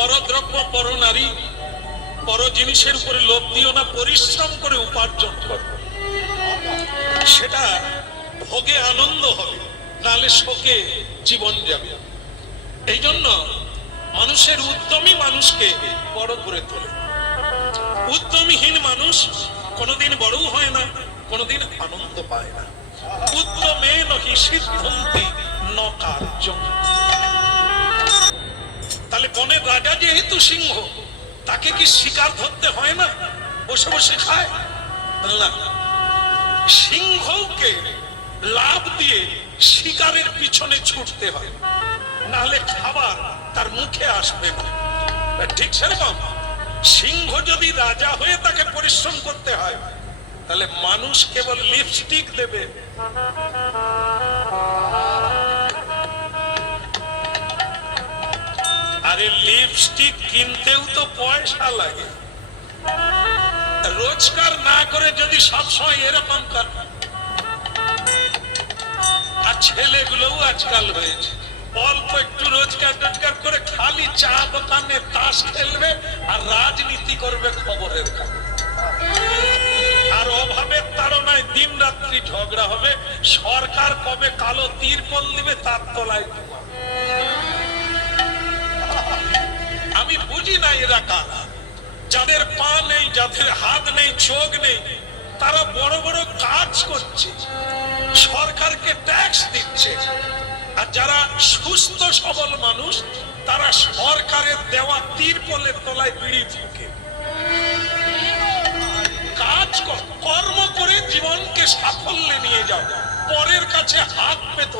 পরদ্রব্য পর নারী পর জিনিসের উপরে লোভ দিও না, পরিশ্রম করে উপার্জন করো। সেটা ভোগে আনন্দ হবে, নালে শোকে জীবন যাবে। এই জন্য মানুষের উদ্যমী মানুষকে বড় করে তোলে। উদ্যমীহীন মানুষ কোনোদিন বড়ও হয় না, কোনোদিন আনন্দ পায় না। উদ্যমে নহি সিদ্ধন্তি ন কার্যম তাহলে বনের রাজা যেহেতু সিংহ, তাকে কি শিকার ধরতে হয় না? বসে বসে খায়। না। সিংহকে লাভ দিয়ে শিকারের পিছনে ছুটতে হয়। নাহলে খাবার তার মুখে আসবে না। ঠিক সেরকম। সিংহ যদি রাজা হয়ে তাকে পরিশ্রম করতে হয়, তাহলে মানুষ কেবল লিপস্টিক দেবে। আরে লিপস্টিক কিনতেও তো পয়সা লাগে। রোজগার না করে যদি সবসময় এরকম কর। ছেলেগুলোও আজকাল হয়েছে অল্প একটু রোজগার রোজগার করে খালি চা দোকানে তাস খেলবে আর রাজনীতি করবে খবরের কাগজ। আর অভাবের তাড়নায় দিন রাত্রি ঝগড়া হবে। সরকার কবে কালো তীরপল দিবে তার তলায় যাদের পা নেই, যাদের হাত নেই, চোখ নেই, তারা বড় বড় কাজ করছে। সরকারকে ট্যাক্স দিচ্ছে। আর যারা সুস্থ, সবল মানুষ, তারা সরকারের দেওয়া তীরপলের তলায় বিড়ি ফুকে। কাজ কর্ম করে জীবনকে সাফল্যে নিয়ে যাও। পরের কাছে হাত পেত।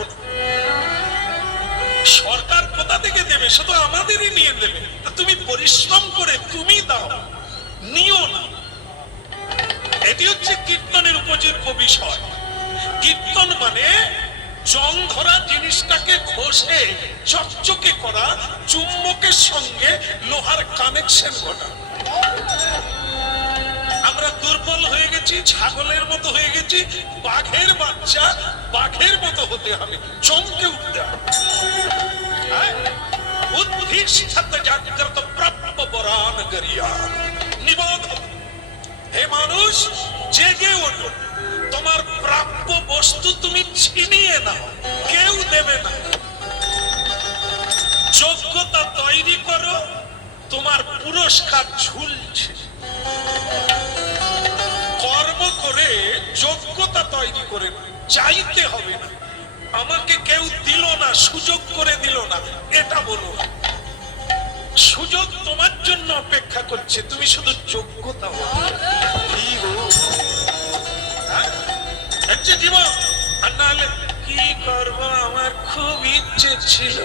সরকার কোথা থেকে দেবে? সে তো আমাদেরই নিয়ে দেবে। তুমি পরিশ্রম করে তুমি দাও। নিও না। এটি হচ্ছে কীর্তনের উপযোগ্য বিষয়। কীর্তন মানে জং ধরা জিনিসটাকে ঘষে চকচকে করা, চুম্বকের সঙ্গে লোহার কানেকশন ঘটা আমরা দুর্বল হয়ে গেছি, ছাগলের মতো হয়ে গেছি, বাঘের বাচ্চা বাঘের মতো হতে হবে, চমকে উঠতে হবে। হ্যাঁ? উদ্ধিষ্ঠত জাগ্রত প্রাপ্য বরান করিয়া নিবোধ হে মানুষ, জেগে ওঠো। তোমার প্রাপ্য বস্তু তুমি ছিনিয়ে নাও, কেউ দেবে না। যোগ্যতা তৈরি করো, তোমার পুরস্কার ঝুলছে। কর্ম করে যোগ্যতা তৈরি করে চাইতে হবে না। আমাকে কেউ দিল না, সুযোগ করে দিল না, এটা বলো সুযোগ তোমার জন্য অপেক্ষা করছে, তুমি শুধু যোগ্যতা? হ্যাঁ? আর নাহলে কি করব? আমার খুব ইচ্ছে ছিল।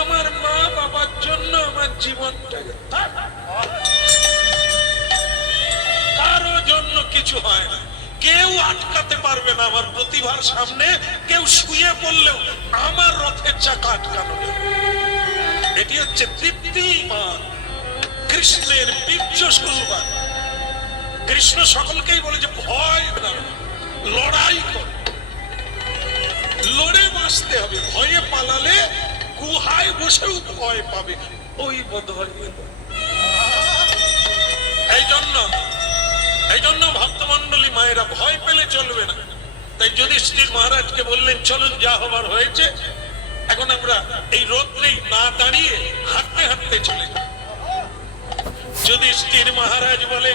আমার মা বাবার জন্য আমার জীবনটাকে কারও জন্য কিছু হয় না। কেউ আটকাতে পারবে না আমার প্রতিভার সামনে। কেউ শুয়ে পড়লেও আমার রথের চাকা আটকানো এটি হচ্ছে তৃপ্তিমান কৃষ্ণের বীর্য সুলবান কৃষ্ণ সকলকেই বলে যে ভয় না, লড়াই কর। লড়ে বাঁচতে হবে, ভয়ে পালালে গুহায় বসেও ভয় পাবে। ওই বোধ হয় এই জন্য এই জন্য ভক্তমন্ডলী মায়েরা ভয় পেলে চলবে না। তাই যুধিষ্ঠির মহারাজকে বললেন, চলুন, যা হবার হয়েছে। এখন আমরা এই রোদ্রেই না দাঁড়িয়ে হাঁটতে হাঁটতে চলে যুধিষ্ঠির মহারাজ বলে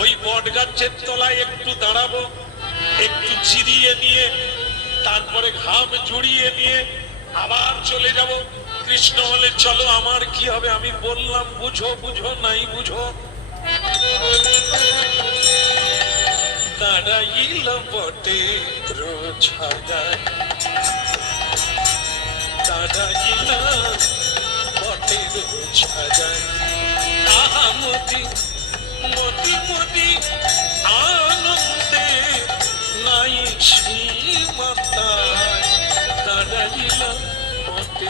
ওই বট গাছের তলায় একটু দাঁড়াবো, একটু চিরিয়ে নিয়ে, তারপরে ঘাম জুড়িয়ে নিয়ে আবার চলে যাব। কৃষ্ণ বলে, চলো, আমার কি হবে? আমি বললাম, বুঝো বুঝো, নাই বুঝো। দাঁড়াইল বটে ছাগায় দাঁড়াইল বটে ছাগায় আহা মতি মতি মতি, আনন্দে নাই সীমাতায় দাঁড়াইল বটে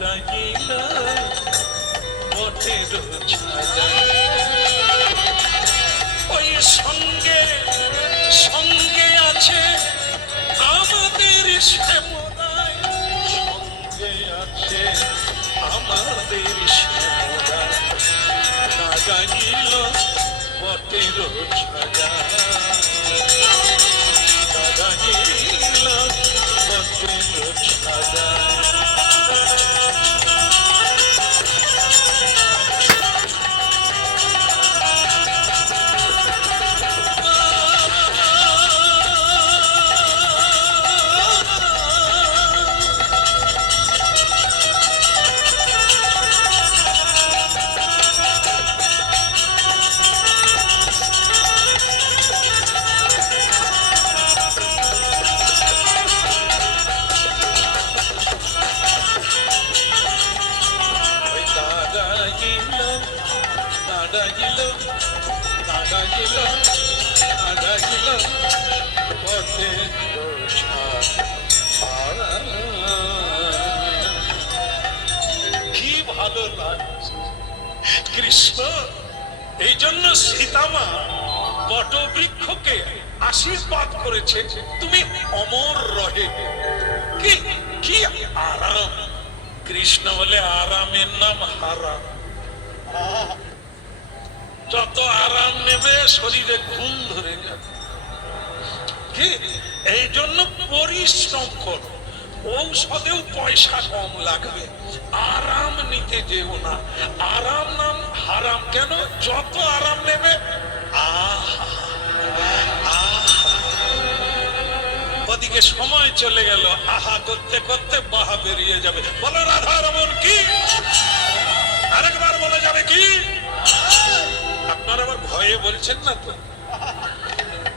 ডাকিল বটের ওই সঙ্গে সঙ্গে আছে আমাদের শ্যামরায় সঙ্গে আছে আমাদের শ্যামরায় ডাকিল বটের ছায়া ডাকিল বটের ছায়া বটবৃক্ষকে আশীর্বাদ করেছে। তুমি অমর রহে। কি কি আরাম? কৃষ্ণ বলে আরামের নাম হারাম যত আরাম নেবে, শরীরে ঘুম ধরে যাবে। কি? এই জন্য পরিশ্রম কর। ঔষধেও পয়সা কম লাগবে। আরাম নিতে যেও না। আরাম নাম হারাম। কেন? যত আরাম নেবে ওদিকে সময় চলে গেল। আহা করতে করতে বাহা বেরিয়ে যাবে। বলো রাধা রমন কি? আরেকবার বলা যাবে কি? আপনারা আবার ভয়ে বলছেন না তো?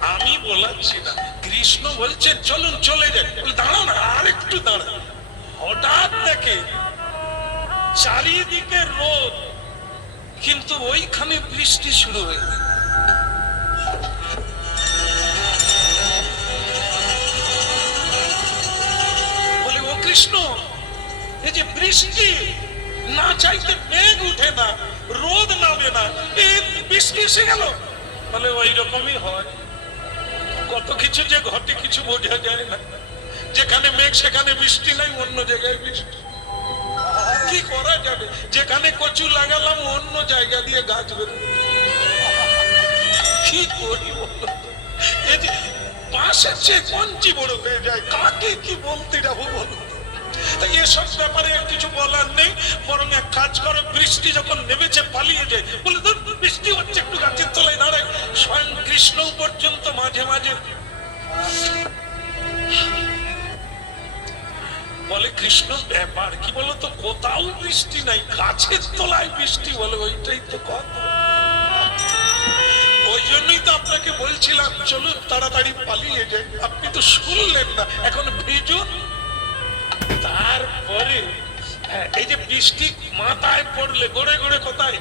আমি বলাচ্ছি না। কৃষ্ণ বলছেন চলুন চলে যাই। বলে, দাঁড়াও না আর একটু দাঁড়ান। হঠাৎ দেখে চারিদিকে রোদ কিন্তু ওইখানে বৃষ্টি শুরু হয়ে গেল। কৃষ্ণ, এই যে বৃষ্টি, না চাইতে মেঘ উঠে না, রোদ নামে না এই বৃষ্টি এসে গেল। বলে ওই রকমই হয়। কত কিছু যে ঘটে, কিছু বোঝা যায় না। যেখানে মেঘ, সেখানে বৃষ্টি নাই, অন্য জায়গায় বৃষ্টি। কি করা যাবে? যেখানে কচু লাগালাম, অন্য জায়গা দিয়ে গাছ বেরোবে কি করি বলো তো? এই যে বাঁশের চেয়ে কঞ্চি বড় হয়ে যায়, কাকে কি বলতে যাব বলো তো? এসব ব্যাপারে কিছু বলার নেই। বরং এক কাজ করো, বৃষ্টি যখন নেমেছে পালিয়ে যায়, বলে বৃষ্টি হচ্ছে একটু গাছের তলায় দাঁড়ায় স্বয়ং কৃষ্ণ পর্যন্ত মাঝে মাঝে বলে, কৃষ্ণ, ব্যাপার কি বলতো? কোথাও বৃষ্টি নাই, গাছের তলায় বৃষ্টি বলে, ওইটাই তো কথা। ওই জন্যই তো আপনাকে বলছিলাম, চলুন তাড়াতাড়ি পালিয়ে যাই। আপনি তো শুনলেন না, এখন ভিজুন। তারপরে হ্যাঁ, এই যে বৃষ্টি মাথায় পড়লে গড়ে গড়ে কোথায়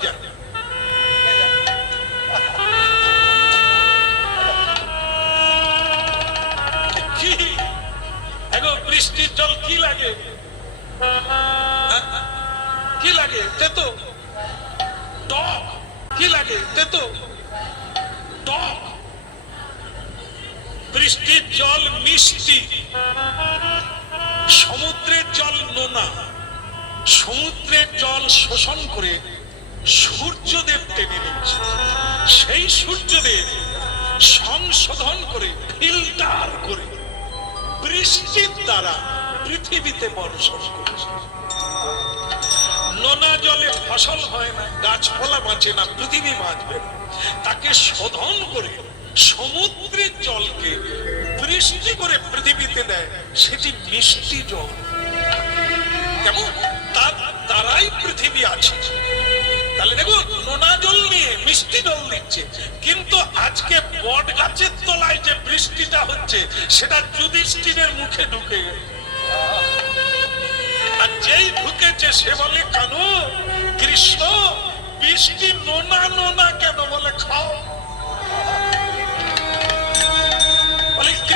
এখন বৃষ্টির জল কি লাগে? হ্যাঁ? কি লাগে? তেতো? টক? কি লাগে? তেতো? টক? বৃষ্টির জল মিষ্টি। সমুদ্রের জল নোনা। সমুদ্রের জল শোষণ করে সূর্যদেব টেনে নিচ্ছে সেই সূর্যদেব সংশোধন করে, ফিল্টার করে বৃষ্টির দ্বারা পৃথিবীতে বর্ষণ করেছে নোনা জলে ফসল হয় না, গাছপালা বাঁচে না, পৃথিবী বাঁচবে তাকে শোধন করে সমুদ্রের জলকে বৃষ্টি করে পৃথিবীতে দেয় সেটি মিষ্টি জল। কেমন? তার দ্বারাই পৃথিবী আছে। তাহলে দেখুন, নোনা জল নিয়ে মিষ্টি জল দিচ্ছে কিন্তু আজকে বট গাছের তলায় যে বৃষ্টিটা হচ্ছে, সেটা যুধিষ্ঠিরের মুখে ঢুকে। আর যেই ঢুকেছে সে বলে, কানু, কৃষ্ণ, বৃষ্টি নোনা নোনা কেন বলে, খাও।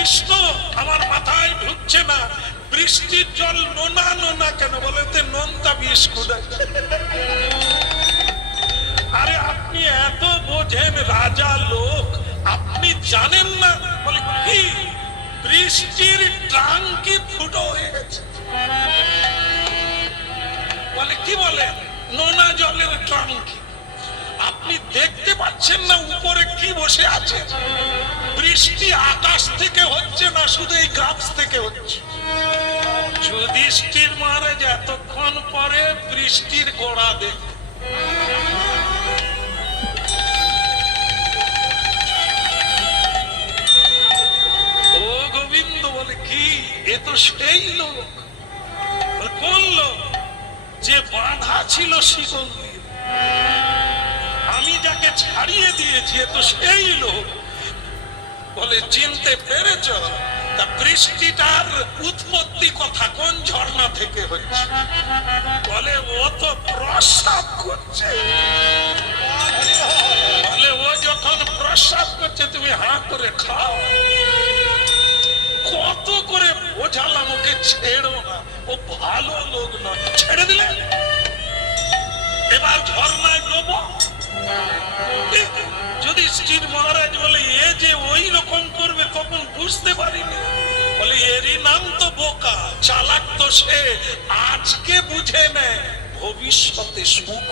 কৃষ্ণ, আমার মাথায় ঢুকছে না। বৃষ্টির জল নোনা নোনা কেন বলে তে নোনতা বিস্কুট আরে আপনি এত বোঝেন রাজা লোক, আপনি জানেন না? বলে, কি? বৃষ্টির টাঙ্কি ফুটো হয়ে গেছে? বলে, কি বলে? নোনা জলের ট্রাঙ্কি দেখতে পাচ্ছেন না উপরে কি বসে আছে। বৃষ্টি আকাশ থেকে হচ্ছে না শুধু এই গাছ থেকে হচ্ছে। যুধিষ্ঠির মহারাজ এতক্ষণ পরে বৃষ্টির গোড়া দেখ ও গোবিন্দ বলে, কি? এ তো সেই লোক। কোন লোক? যে বাঁধা ছিল শিকল দিয়ে। যাকে ছাড়িয়ে দিয়েছি তো সেই লোক। বলে, চিনতে পেরেছ? তা বৃষ্টিটার উৎপত্তি কথা কোন ঝর্ণা থেকে হচ্ছে বলে, ও তো প্রস্রাব করছে। বলে, ও যখন প্রস্রাব করছে, তুমি হাঁ করে খাও। কত করে বোঝালাম ওকে, ছেড়ো না। ও ভালো লোক নয়। ছেড়ে দিলে? এবার ঝর্ণায় ডোবো। স্ত্রীর মহারাজ বলে, এ যে ওই রকম করবে তখন বুঝতে পারিনি? বলে, এরই নাম তো বোকা, চালাক তো সে, আজকে বুঝে নেয়, ভবিষ্যতে সুখ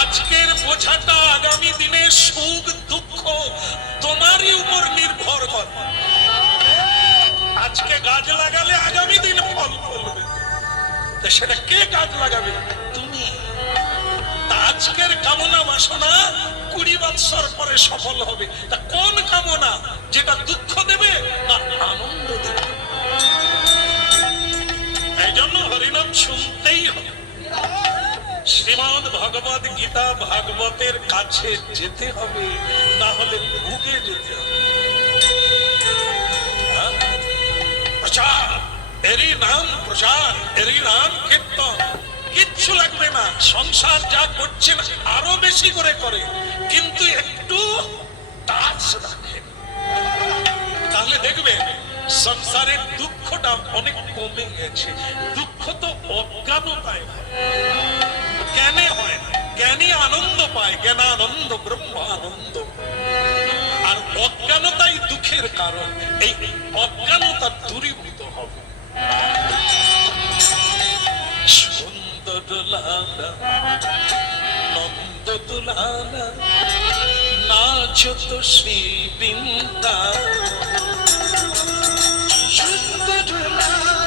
আজকের বোঝাটা আগামী দিনে সুখ, দুঃখ, তোমারই উপর নির্ভর করে। আজকে গাছ লাগালে আগামী দিন ফল ফলবে। সেটা কে গাছ লাগাবে? আজকের কামনা বাসনা কুড়ি বৎসর পরে সফল হবে। তা কোন কামনা? যেটা দুঃখ দেবে না আনন্দ দেবে। এই জন্য হরিনাম শুনতেই হবে। শ্রীমদ ভগবত গীতা ভাগবতের কাছে যেতে হবে, না হলে ভুগে যেতে হবে। হ্যাঁ? প্রচার, এরই নাম প্রচার, এরই নাম কীর্তন। কিচ্ছু লাগবে না। সংসার যা করছেন আরও বেশি করে করে। কিন্তু একটু টাচ রাখেন তাহলে দেখবেন সংসারের দুঃখটা অনেক কমে গেছে। দুঃখ তো অজ্ঞানতায় হয় জ্ঞানে হয় না। জ্ঞানী আনন্দ পায়। জ্ঞানানন্দ ব্রহ্ম আনন্দ আর অজ্ঞানতাই দুঃখের কারণ। এই অজ্ঞানতা দূরীভূত হবে। সুন্দর লালা নন্দ দুলালা নাচ তো শ্রী বৃন্দা। সুন্দর লালা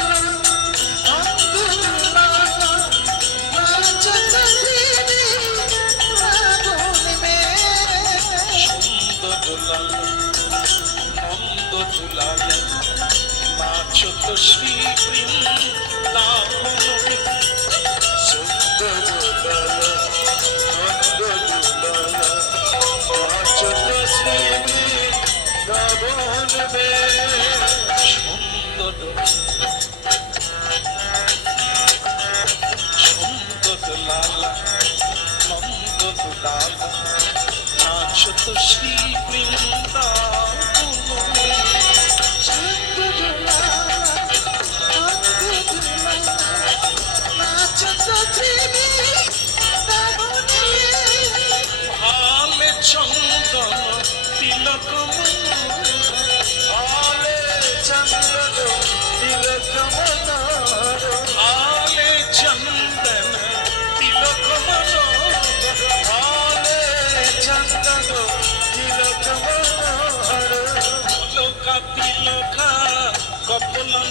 নন্দ দুলালা শ্রী বৃন্দাবন চন্দন তিলক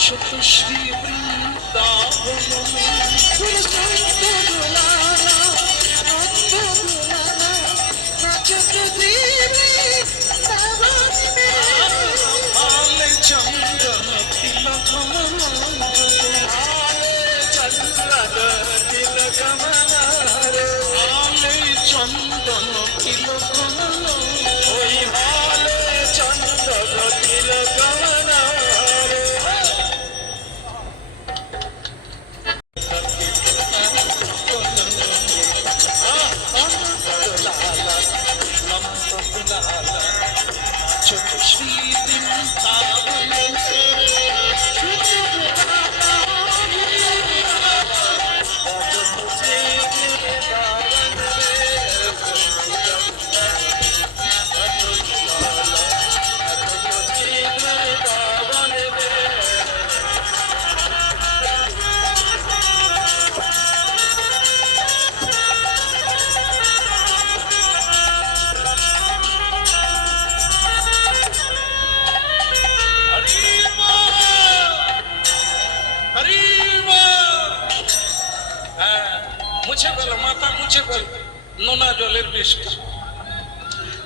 নাচত শ্রী বৃন্দাবনে আলে চন্দন তিলক আলে চন্দন তিলক নোনা জলের বৃষ্টি।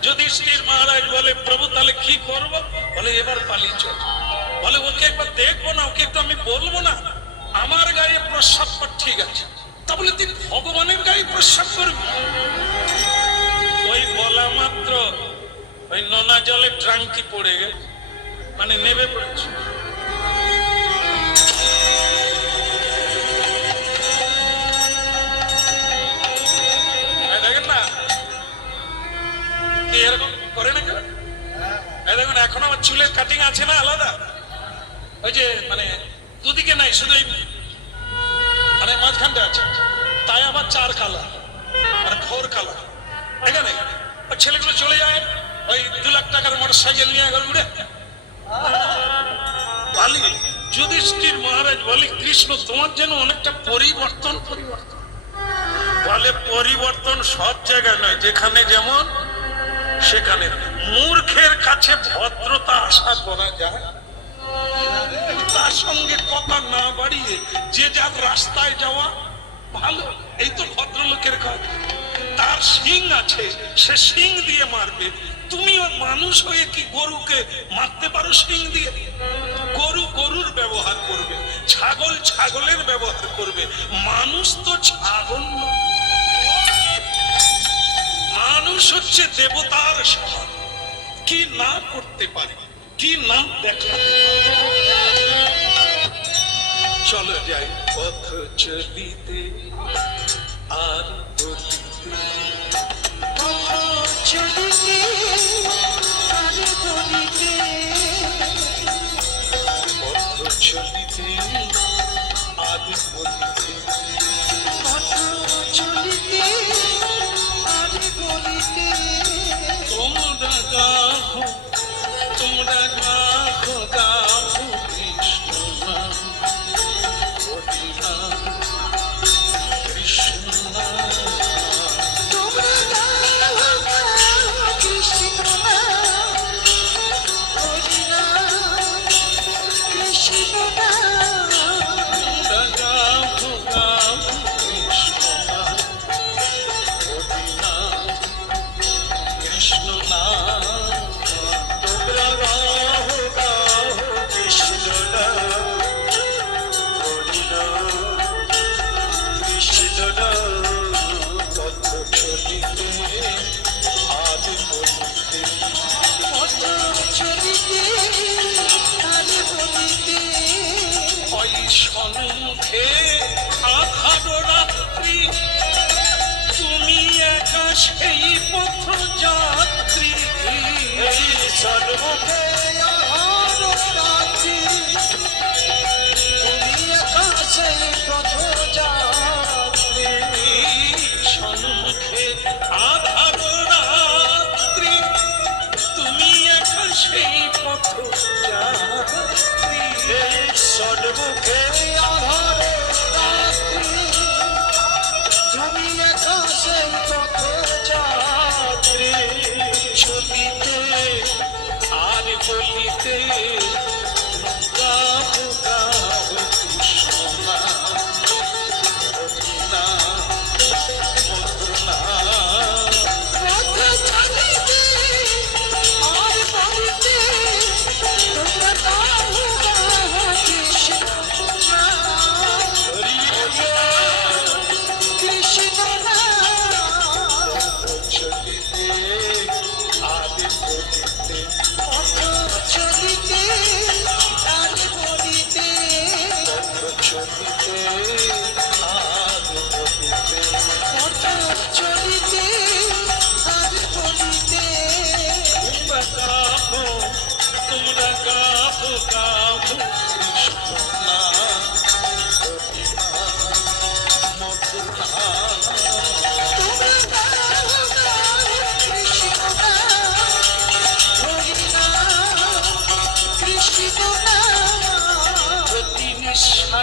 যুধিষ্ঠির মহারাজ বলে, প্রভু, তাহলে কি করব? বলে, এবার পালিয়ে চল। বলে, ওকে একবার দেখব না, ওকে একটু আমি বলব না। আমার গায়ে প্রস্রাব ঠিক আছে। তা বলে তিনি ভগবানের গায়ে প্রস্রাব করবে? ওই বলা মাত্র ওই নোনা জলে ট্রাঙ্কি পড়ে গেল মানে নেবে পড়েছে। এরকম করে না কেউ দেখুন, এখন আমার চুলের কাটিং আছে না আলাদা? ওই যে মানে দুদিকে নাই, শুধু মানে মাঝখানটা আছে। তাই আমার চার কালার আর ঘোর কালার এখানে, ওই ছেলেগুলো চলে যায়, ওই দু লাখ টাকার মোটর সাইকেল নিয়ে গেল উড়ে। বালি, যুধিষ্ঠির মহারাজ বলে, কৃষ্ণ, তোমার যেন অনেকটা পরিবর্তন পরিবর্তন। বলে, পরিবর্তন সব জায়গায় নয়, যেখানে যেমন সেখানে মূর্খের কাছে ভদ্রতা আশা করা যায়। তার সঙ্গে কথা না বাড়িয়ে যে যার রাস্তায় যাওয়া ভালো, এই তো ভদ্রলোকের কাজ তার শিং আছে, সে শিং দিয়ে মারবে। তুমিও মানুষ হয়ে কি গরুকে মারতে পারো শিং দিয়ে? গরু গরুর ব্যবহার করবে, ছাগল ছাগলের ব্যবহার করবে। মানুষ তো ছাগল নয়। মানুষ হচ্ছে দেবতার সমান কি না করতে পারে কি না দেখাতে পারে। চলো যাই পথ চলিতে আর বলিতে পথ চলিতে আর বলিতে তোমরা গাহো তোমরা গাহো গাহো সেই পথ যাত্রী এই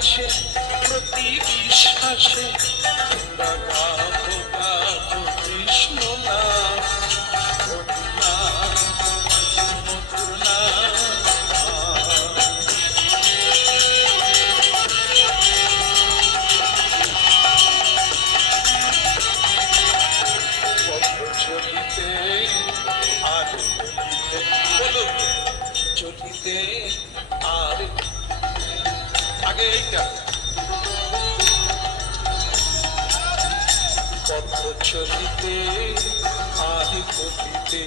আকাশে প্রতি বিশ্বাসে কৃষ্ণ নাম চলিতে আর আগে এইটা। পথ চলিতে আহি কবিতে